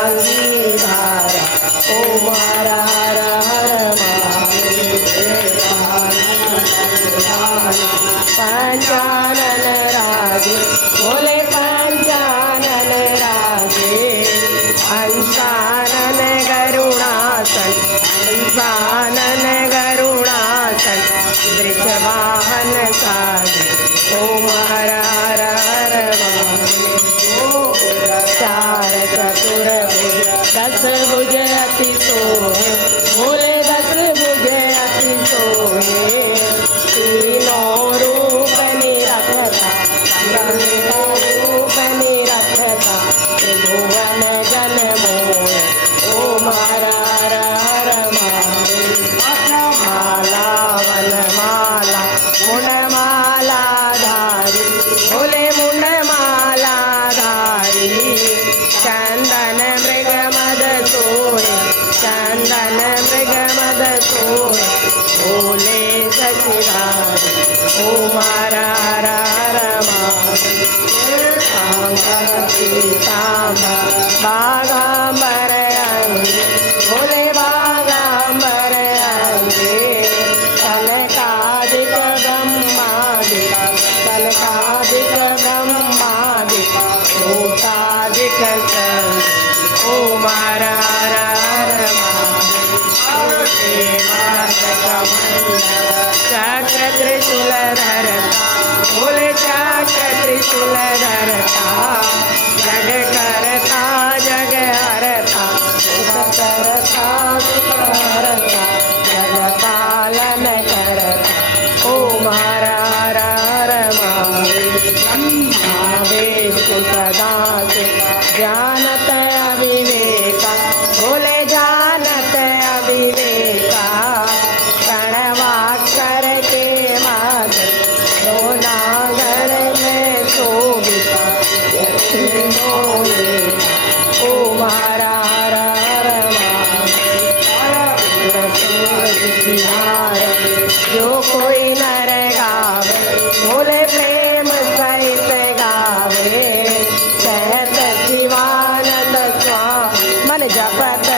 धारा ओम हर हर हर पंचानन राजे बोले पंचानन राजे हंसानन गरुणासन हंसानन गरुणासन वृषवाहन साधु ओम हर हर हर चार चतुर्भुज दस भुज अति सोहे बोले दस भुज अति सोहे तीनों रूप निरखता रूप निरखता त्रिभुवन जन मोहे ओम हर हर हर माला वन माला मुंडमाला धारी बोले मुंडमाला धारी चंदन मृग मद सोहे चंदन मृग मद सोहे बोले सचिदारी ओम हर हर हर पीताम्बर बागाम्बर अंगे बोले बागाम्बर अंगे कनकादिक ब्रह्मादिक कनकादिक ब्रह्मादिक भूतादिक ओम हर हर हर चक्र त्रिशूल धरता बोले चक्र त्रिशूल धरता जग करता जग हरता करता करता जग पालन करता ओम हर हर हर महादेव सदा से जानत अविवेका बोले जानत अविवेका प्रणवाक्षर के माधव दो नागर में शोभिता ओम हर हर हर जो कोई नर गावे बोले प्रेम सहित गावे सहत शिवानंद स्वामी मन जपत